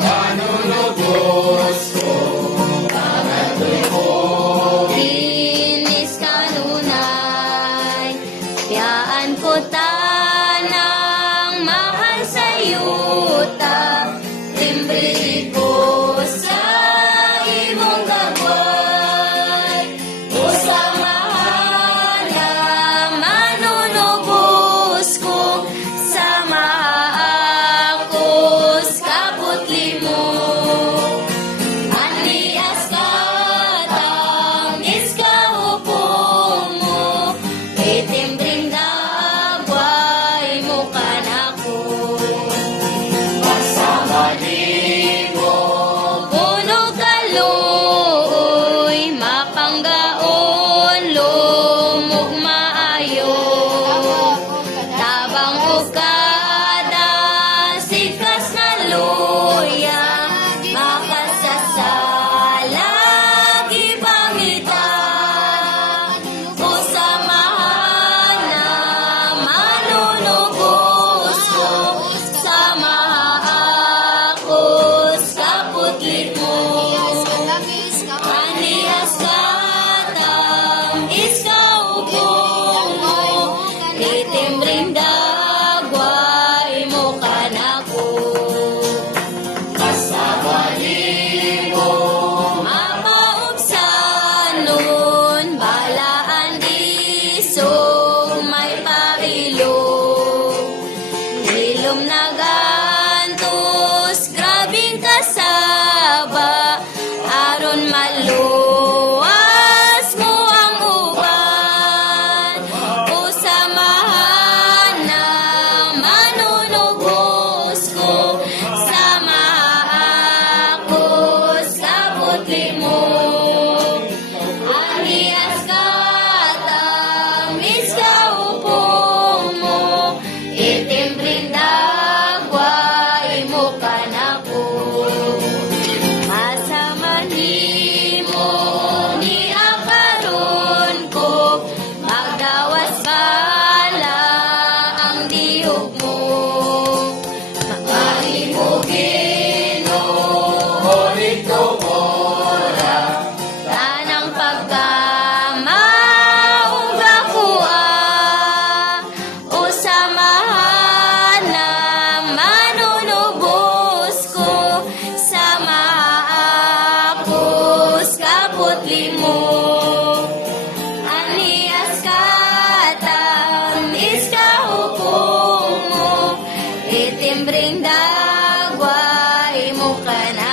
manunubos ko, pangatoy ko. Linis kanunay, yaan ko tanang mahal sayuta, timbre ko sa imong gagway. O samahan na manunubos ko, sama ako sa kaputli mo. Anias katang iskahupong mo, itimbreng dagway mo kanako. Kasama nimo, Puno kaloy, mapanggaon, lumog maayo. Tabang ukada, sikas na luya, makasasalag ipangita. O samahan na manunubos ko, sama ako sa putlit mo. Anias katang iskaupong mo, itimbreng dagway mo kanako. kasama nimo, Mapaubsan nun, balaan isog may pailog. Ilom na gantos, grabing kasaba, aron maluwas mo ang uban. O samahan na manunubos ko, sama ako sa putli mo. Anias katang iskaupong mo, itimbreng dagway mo kanako. Masama nimo ni akaron ko, magdawas bala ang dihog mo. Mapalimugin mo Ikaw ora, tanang pagkamaungga ko o samahan na manunubos ko, sama ako sa kaputli mo. Anias katang iskahupong mo, itimbreng dagway mo kanako.